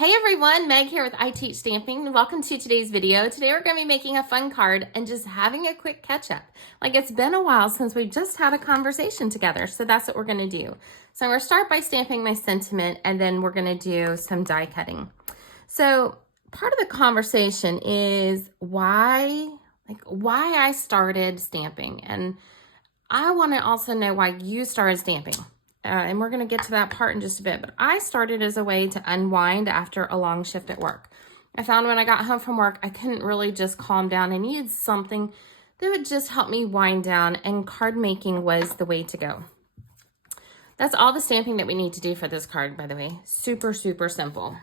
Hey everyone, Meg here with I Teach Stamping. Welcome to today's video. Today we're going to be making a fun card and just having a quick catch up. Like it's been a while since we just had a conversation together, so that's what we're going to do. So I'm going to start by stamping my sentiment and then we're going to do some die cutting. So part of the conversation is why I started stamping, and I want to also know why you started stamping. And we're going to get to that part in just a bit. But I started as a way to unwind after a long shift at work. I found when I got home from work, I couldn't really just calm down. I needed something that would just help me wind down, and card making was the way to go. That's all the stamping that we need to do for this card, by the way. Super, super simple.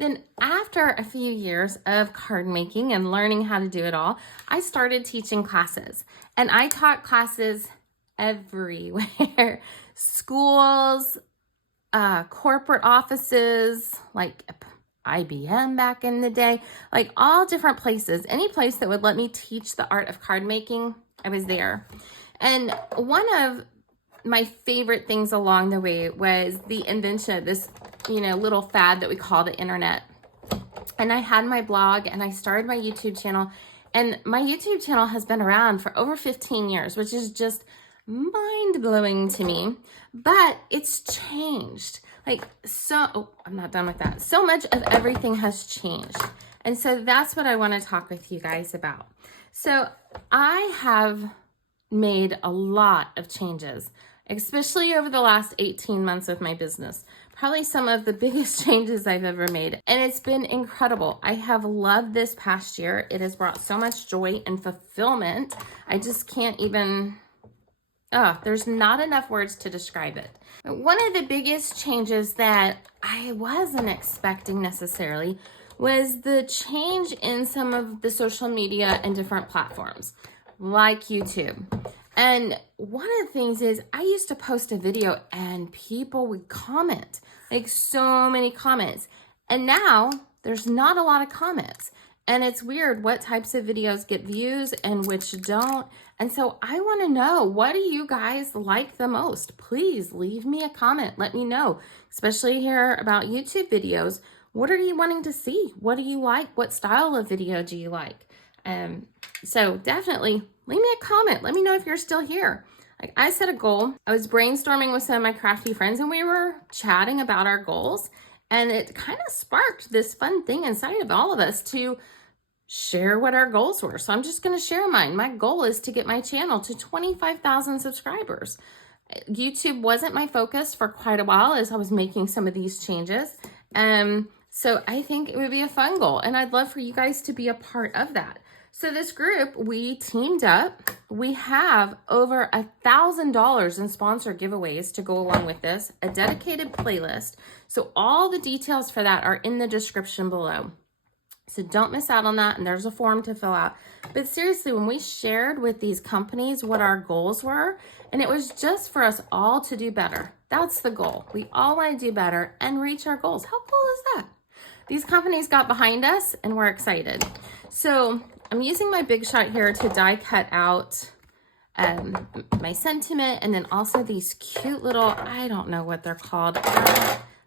Then after a few years of card making and learning how to do it all, I started teaching classes. And I taught classes everywhere. Schools, corporate offices, like IBM back in the day, like all different places. Any place that would let me teach the art of card making, I was there. And one of my favorite things along the way was the invention of this, little fad that we call the internet. And I had my blog and I started my YouTube channel, and my YouTube channel has been around for over 15 years, which is just mind-blowing to me, but it's changed. I'm not done with that. So much of everything has changed. And so that's what I want to talk with you guys about. So I have made a lot of changes, especially over the last 18 months of my business. Probably some of the biggest changes I've ever made. And it's been incredible. I have loved this past year. It has brought so much joy and fulfillment. I just can't even... there's not enough words to describe it. One of the biggest changes that I wasn't expecting necessarily was the change in some of the social media and different platforms like YouTube. And one of the things is I used to post a video and people would comment, like so many comments. And now there's not a lot of comments. And it's weird what types of videos get views and which don't. And so I want to know, what do you guys like the most? Please leave me a comment. Let me know, especially here about YouTube videos. What are you wanting to see? What do you like? What style of video do you like? So definitely leave me a comment. Let me know if you're still here. Like I set a goal. I was brainstorming with some of my crafty friends and we were chatting about our goals. And it kind of sparked this fun thing inside of all of us to share what our goals were. So I'm just going to share mine. My goal is to get my channel to 25,000 subscribers. YouTube wasn't my focus for quite a while as I was making some of these changes. So I think it would be a fun goal, and I'd love for you guys to be a part of that. So this group, we teamed up. We have over $1,000 in sponsor giveaways to go along with this, a dedicated playlist. So all the details for that are in the description below. So don't miss out on that, and there's a form to fill out. But seriously, when we shared with these companies what our goals were, and it was just for us all to do better. That's the goal. We all want to do better and reach our goals. How cool is that? These companies got behind us, and we're excited. So I'm using my Big Shot here to die cut out my sentiment, and then also these cute little, I don't know what they're called,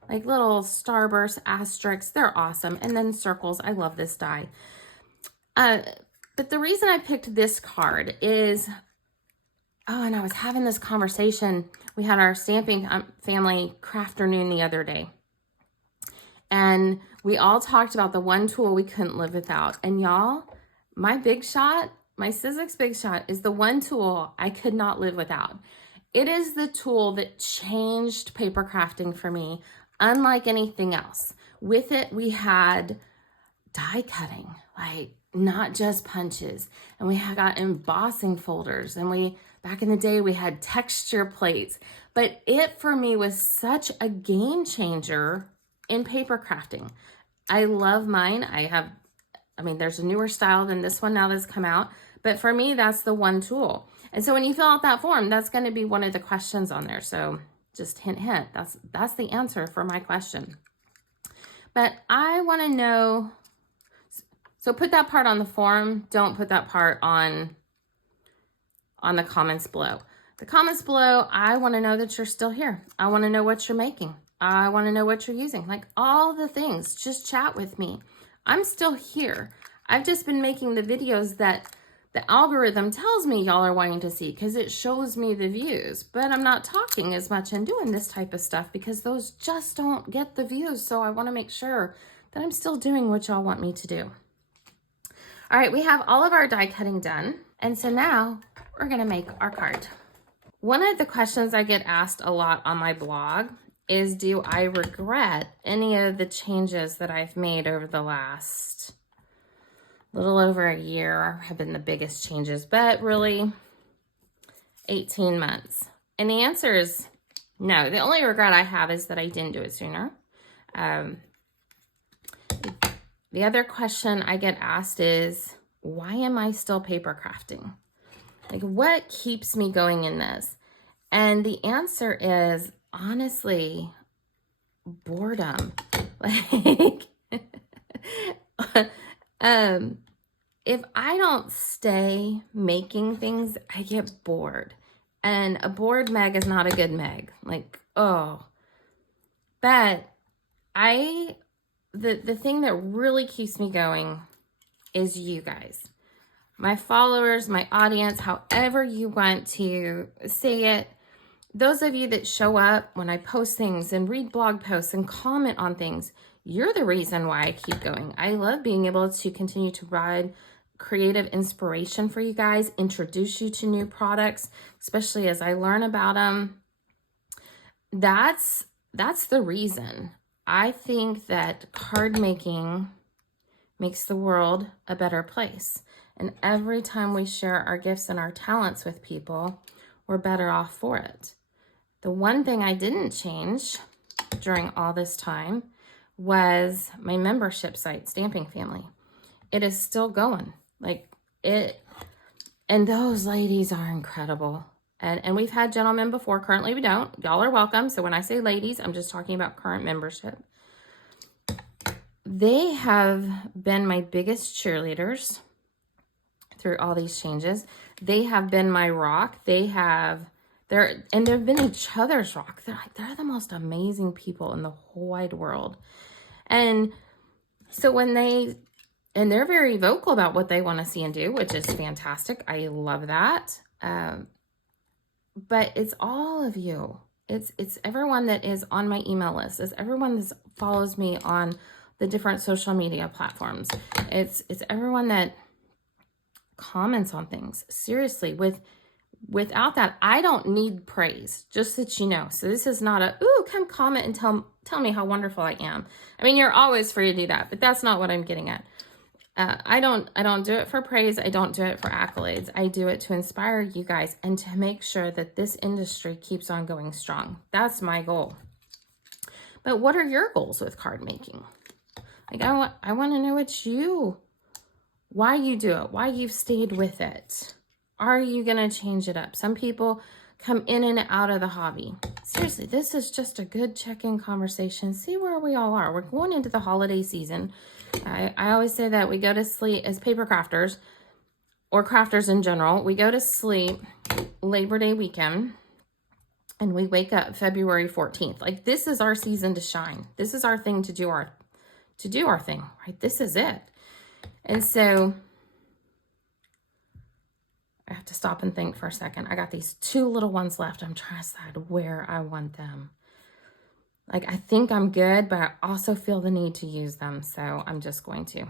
like little starburst asterisks. They're awesome. And then circles. I love this die. But the reason I picked this card is, and I was having this conversation. We had our stamping family crafternoon the other day. And we all talked about the one tool we couldn't live without. And y'all, my Big Shot, my Sizzix Big Shot is the one tool I could not live without. It is the tool that changed paper crafting for me, unlike anything else. With it, we had die cutting, like not just punches. And we got embossing folders. And back in the day, we had texture plates. But it, for me, was such a game changer in paper crafting. I love mine. There's a newer style than this one now that's come out. But for me, that's the one tool. And so when you fill out that form, that's going to be one of the questions on there. So just hint, hint, that's the answer for my question. But I want to know, so put that part on the form. Don't put that part on the comments below. The comments below, I want to know that you're still here. I want to know what you're making. I want to know what you're using. Like all the things, just chat with me. I'm still here. I've just been making the videos that the algorithm tells me y'all are wanting to see because it shows me the views, but I'm not talking as much and doing this type of stuff because those just don't get the views. So I want to make sure that I'm still doing what y'all want me to do. All right, we have all of our die cutting done. And so now we're gonna make our card. One of the questions I get asked a lot on my blog is, do I regret any of the changes that I've made over the last little over a year? Have been the biggest changes, but really 18 months. And the answer is no. The only regret I have is that I didn't do it sooner. The other question I get asked is, why am I still paper crafting? Like, what keeps me going in this? And the answer is, honestly, boredom. Like, if I don't stay making things, I get bored. And a bored Meg is not a good Meg. Like, oh. But the thing that really keeps me going is you guys. My followers, my audience, however you want to say it. Those of you that show up when I post things and read blog posts and comment on things, you're the reason why I keep going. I love being able to continue to provide creative inspiration for you guys, introduce you to new products, especially as I learn about them. That's the reason. I think that card making makes the world a better place. And every time we share our gifts and our talents with people, we're better off for it. The one thing I didn't change during all this time was my membership site, Stamping Family. It is still going. Like it, and those ladies are incredible. And we've had gentlemen before. Currently we don't. Y'all are welcome. So when I say ladies, I'm just talking about current membership. They have been my biggest cheerleaders through all these changes. They have been my rock. They've been each other's rock. They're the most amazing people in the whole wide world. And so they're very vocal about what they want to see and do, which is fantastic. I love that. But it's all of you. It's everyone that is on my email list. It's everyone that follows me on the different social media platforms. It's everyone that comments on things. Seriously, without that, I don't need praise, just that you know. So this is not ooh, come comment and tell me how wonderful I am. I mean, you're always free to do that, but that's not what I'm getting at. I don't do it for praise. I don't do it for accolades. I do it to inspire you guys and to make sure that this industry keeps on going strong. That's my goal. But what are your goals with card making? Like, I want to know why you do it, why you've stayed with it. Are you going to change it up? Some people come in and out of the hobby. Seriously, this is just a good check-in conversation. See where we all are. We're going into the holiday season. I always say that we go to sleep as paper crafters or crafters in general. We go to sleep Labor Day weekend and we wake up February 14th. Like, this is our season to shine. This is our thing to do our thing, right? This is it. And so I have to stop and think for a second. I got these 2 little ones left. I'm trying to decide where I want them. Like, I think I'm good, but I also feel the need to use them. So I'm just going to.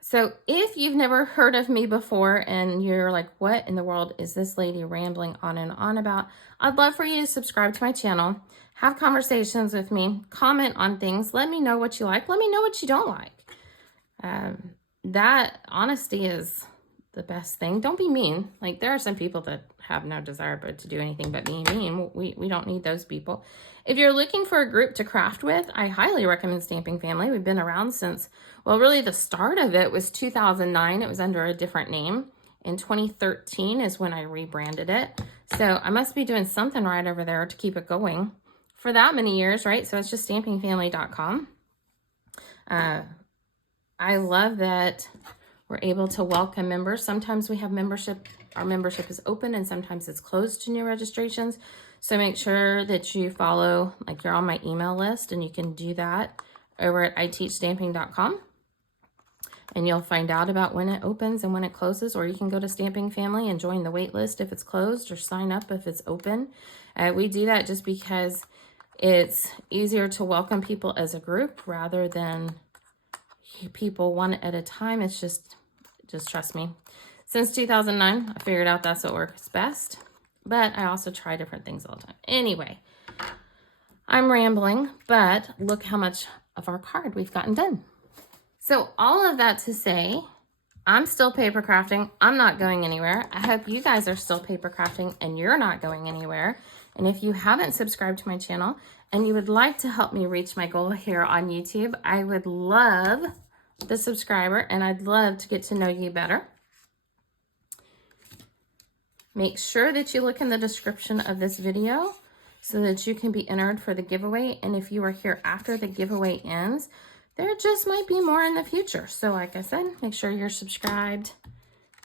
So if you've never heard of me before and you're like, what in the world is this lady rambling on and on about? I'd love for you to subscribe to my channel, have conversations with me, comment on things, let me know what you like, let me know what you don't like. That honesty is the best thing. Don't be mean. Like, there are some people that have no desire but to do anything but be mean. We don't need those people. If you're looking for a group to craft with, I highly recommend Stamping Family. We've been around since, well, really the start of it was 2009. It was under a different name. In 2013 is when I rebranded it. So I must be doing something right over there to keep it going for that many years, right? So it's just stampingfamily.com. I love that We're able to welcome members. Sometimes we have our membership is open and sometimes it's closed to new registrations. So make sure that you follow, like you're on my email list, and you can do that over at iteachstamping.com. And you'll find out about when it opens and when it closes, or you can go to Stamping Family and join the wait list if it's closed, or sign up if it's open. We do that just because it's easier to welcome people as a group rather than people one at a time. It's just trust me. Since 2009, I figured out that's what works best, but I also try different things all the time. Anyway, I'm rambling, but look how much of our card we've gotten done. So all of that to say, I'm still paper crafting. I'm not going anywhere. I hope you guys are still paper crafting and you're not going anywhere. And if you haven't subscribed to my channel and you would like to help me reach my goal here on YouTube, I would love the subscriber, and I'd love to get to know you better. Make sure that you look in the description of this video so that you can be entered for the giveaway. And if you are here after the giveaway ends, there just might be more in the future. So like I said, make sure you're subscribed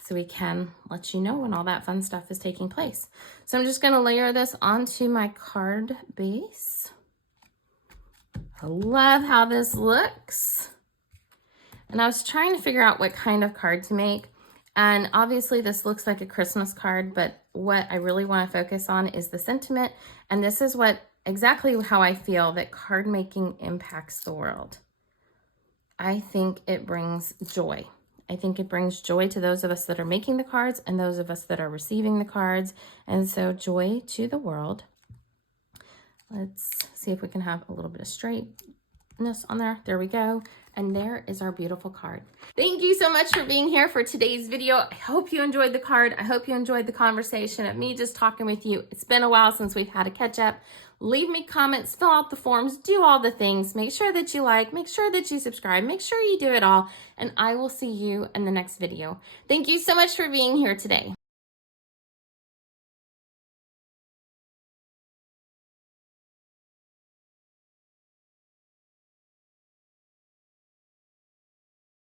so we can let you know when all that fun stuff is taking place. So I'm just gonna layer this onto my card base. I love how this looks. And I was trying to figure out what kind of card to make. And obviously this looks like a Christmas card, but what I really want to focus on is the sentiment. And this is exactly how I feel that card making impacts the world. I think it brings joy. I think it brings joy to those of us that are making the cards and those of us that are receiving the cards. And so joy to the world. Let's see if we can have a little bit of straightness on there. There we go. And there is our beautiful card. Thank you so much for being here for today's video. I hope you enjoyed the card. I hope you enjoyed the conversation of me just talking with you. It's been a while since we've had a catch up. Leave me comments, fill out the forms, do all the things. Make sure that you like, make sure that you subscribe, make sure you do it all. And I will see you in the next video. Thank you so much for being here today.